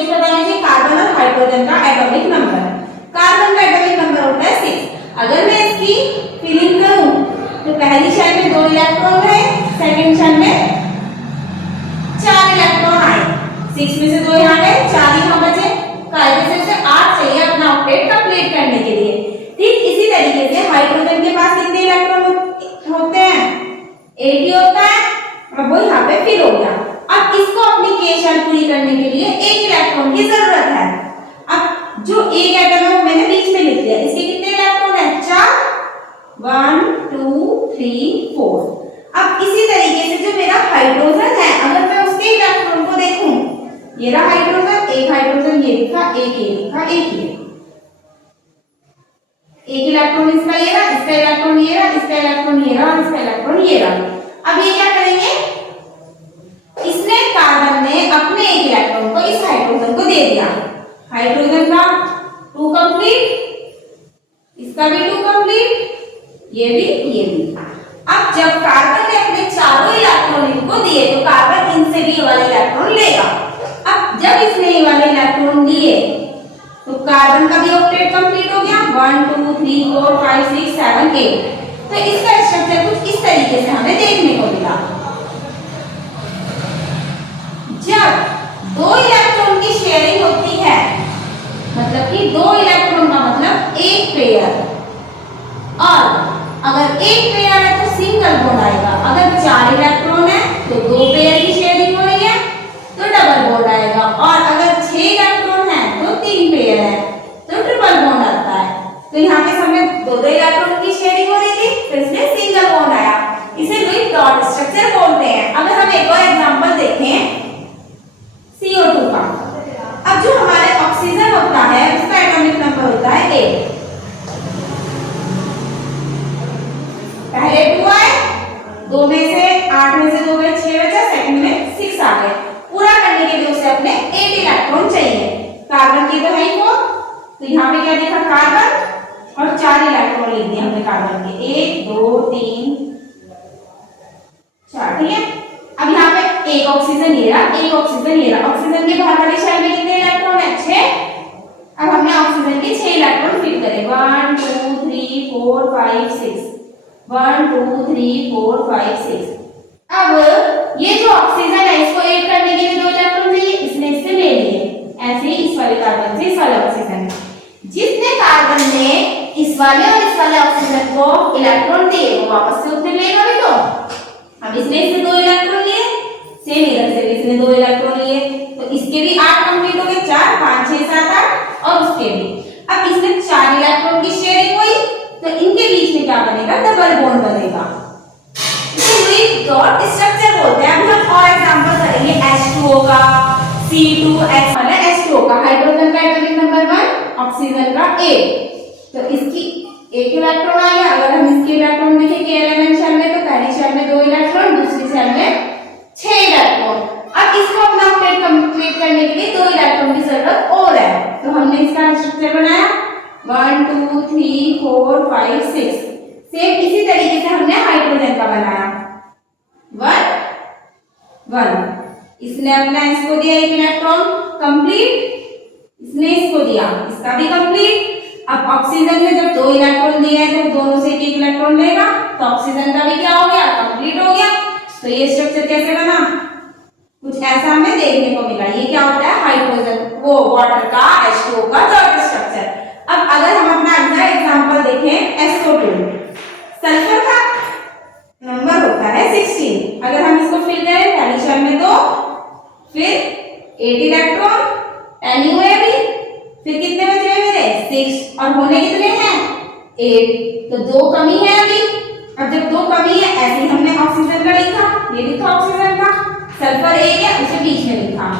चीज पता होनी चाहिए, कार्बन और हाइड्रोजन का एटॉमिक नंबर। कार्बन का एटॉमिक नंबर होता है 6। अगर मैं इसकी फिलिंग करूं तो पहली शेल में 2 इलेक्ट्रॉन रहे, सेकंड शेल में 4 इलेक्ट्रॉन आए। 6 में से 2 यहाँ गए, 4 यहाँ बचे। कायदे से उसे 8 चाहिए अपना ऑक्टेट कंप्लीट करने के लिए। ठीक इसी तरीके से हाइड्रोजन के पास कितने इलेक्ट्रॉन होते हैं? 8 ही होता है। अब वो यहाँ पे फिल हो गया। अब इसको अपनी k शेल पूरी करने के लिए 1 इलेक्ट्रॉन की जरूरत है। अब जो एक एटम है वो मैंने बीच में लिख दिया। इसके कितने इलेक्ट्रॉन है? 4। 1 2 3 4। अब इसी तरीके से जो मेरा हाइड्रोजन है, अगर मैं उसके इलेक्ट्रॉन को देखूं, ये रहा हाइड्रोजन, एक हाइड्रोजन ये लिखा, एक ये लिखा, एक ये, एक इलेक्ट्रॉन इसका ये रहा, इसका इलेक्ट्रॉन ये रहा, इसका इलेक्ट्रॉन ये रहा, इसका इलेक्ट्रॉन ये रहा। अब ये क्या करेंगे? इसने कार्बन ने अपने एक इलेक्ट्रॉन को इस हाइड्रोजन को दे दिया। हाइड्रोजन का 2 कंप्लीट, इसका भी 2 कंप्लीट, ये भी। अब जब कार्बन ने अपने चारों इलेक्ट्रॉन इनको दिए तो कार्बन इनसे भी ये वाले इलेक्ट्रॉन लेगा। अब जब इसने ये वाले इलेक्ट्रॉन लिए तो कार्बन का भी ऑक्टेट कंप्लीट हो गया। 1 2 3 4 5 6 7 8। तो इसका स्ट्रक्चर कुछ इस तरीके से हमें देखने को मिला। जब 2 इलेक्ट्रॉन की शेयरिंग होती है, मतलब कि 2 इलेक्ट्रॉन का मतलब एक पेयर, और अगर एक पेयर है तो सिंगल बॉन्ड आएगा। अगर 4 इलेक्ट्रॉन है तो 2 पेयर की शेयरिंग हो रही है तो डबल बॉन्ड आएगा, और अगर 6 इलेक्ट्रॉन है तो 3 पेयर है तो ट्रिपल बॉन्ड आता है। तो यहाँ पे हमें 2 इलेक्ट्रॉन की शेयरिंग हो रही थी, तो इसमें सिंगल बॉन्ड आया। इसे लुईस डॉट स्ट्रक्चर बोलते हैं। अगर हम एक और एग्जांपल देखें CO2 का, अब जो हमारे ऑक्सीजन होता है उसका एटॉमिक नंबर होता है 8। पहले 2 आए, 2 में से 8 में से 2 में 6 बचा, सेकंड में 6 आ गए। पूरा करने के लिए उसे अपने 8 इलेक्ट्रॉन चाहिए। कार्बन की तो है ही 4, तो यहाँ पे क्या लिखा? कार्बन, और 4 इलेक्ट्रॉन लिख दिए हमने कार्बन के, 1 2 3 4। ठीक है। अब यहाँ पे एक ऑक्सीजन ये रहा, एक ऑक्सीजन ये रहा। ऑक्सीजन के बाहर वाली शेल में कितने इलेक्ट्रॉन है? 6। अब हमने ऑक्सीजन के 6 इलेक्ट्रॉन फिल करे। 1 2 3 4 5 6, 1 2 3 4 5 6। अब ये जो ऑक्सीजन है इसको ऐड करने के लिए 2 इलेक्ट्रॉन चाहिए, इसने इससे ले लिए। ऐसे ही इस वाले कार्बन से इस वाले ऑक्सीजन, जिसने कार्बन ने इस वाले और इस वाले ऑक्सीजन को इलेक्ट्रॉन दिए वो वापस से उतने लेगा भी। तो अब इसने इससे 2 इलेक्ट्रॉन लिए, सेम इधर से इसने 2 इलेक्ट्रॉन लिए, तो इसके भी 8 कंप्लीट हो गए। 4 5 6 7 8, और उसके भी। अब इसमें 4 इलेक्ट्रॉन की शेयरिंग हुई तो इनके बीच में क्या बनेगा? डबल बॉन्ड बनेगा। इसे लुईस डॉट स्ट्रक्चर बोलते हैं। अभी हम और एग्जांपल करेंगे H2O का, C2H वाला H2O का। हाइड्रोजन का एटॉमिक नंबर 1, ऑक्सीजन का 8। तो इसकी एक इलेक्ट्रॉन आ गया। अगर हम इसके इलेक्ट्रॉन देखें के एलिमेंट शेल में, तो पहली शेल में 2 इलेक्ट्रॉन, दूसरी शेल में 6 इलेक्ट्रॉन। अब इसको अपना ऑक्टेट कंप्लीट करने के लिए 2 इलेक्ट्रॉन की जरूरत और है, तो हमने इसका स्ट्रक्चर बनाया 1 2 3 4 5 6। सेम इसी तरीके से हमने हाइड्रोजन का बनाया 1 1। इसने अपना इसको दिया 1 इलेक्ट्रॉन कंप्लीट, इसने इसको दिया, इसका भी कंप्लीट। अब ऑक्सीजन ने जब 2 इलेक्ट्रॉन दिए हैं तो दोनों से 1 इलेक्ट्रॉन लेगा, तो ऑक्सीजन का भी क्या हो गया? कंप्लीट हो गया। तो ये स्ट्रक्चर कैसे बना? कुछ ऐसा हमें देखने को मिला। ये क्या होता है? हाइड्रोजन, वो वाटर का H2O का डॉट स्ट्रक्चर। अब अगर हम अपना अगला एग्जांपल देखें SO2, सल्फर का नंबर होता है 16। अगर हम इसको फिल करें पहली शेल में 2, फिर 8 इलेक्ट्रॉन, 10 हुए अभी, फिर कितने बचे हुए मेरे? 6, और होने कितने हैं? 8। तो 2 कमी है अभी। अब जब 2 कमी है, ऐसे ही हमने ऑक्सीजन का लिखा, ये लिखा ऑक्सीजन का, सल्फर 1 है उसे बीच में लिखा।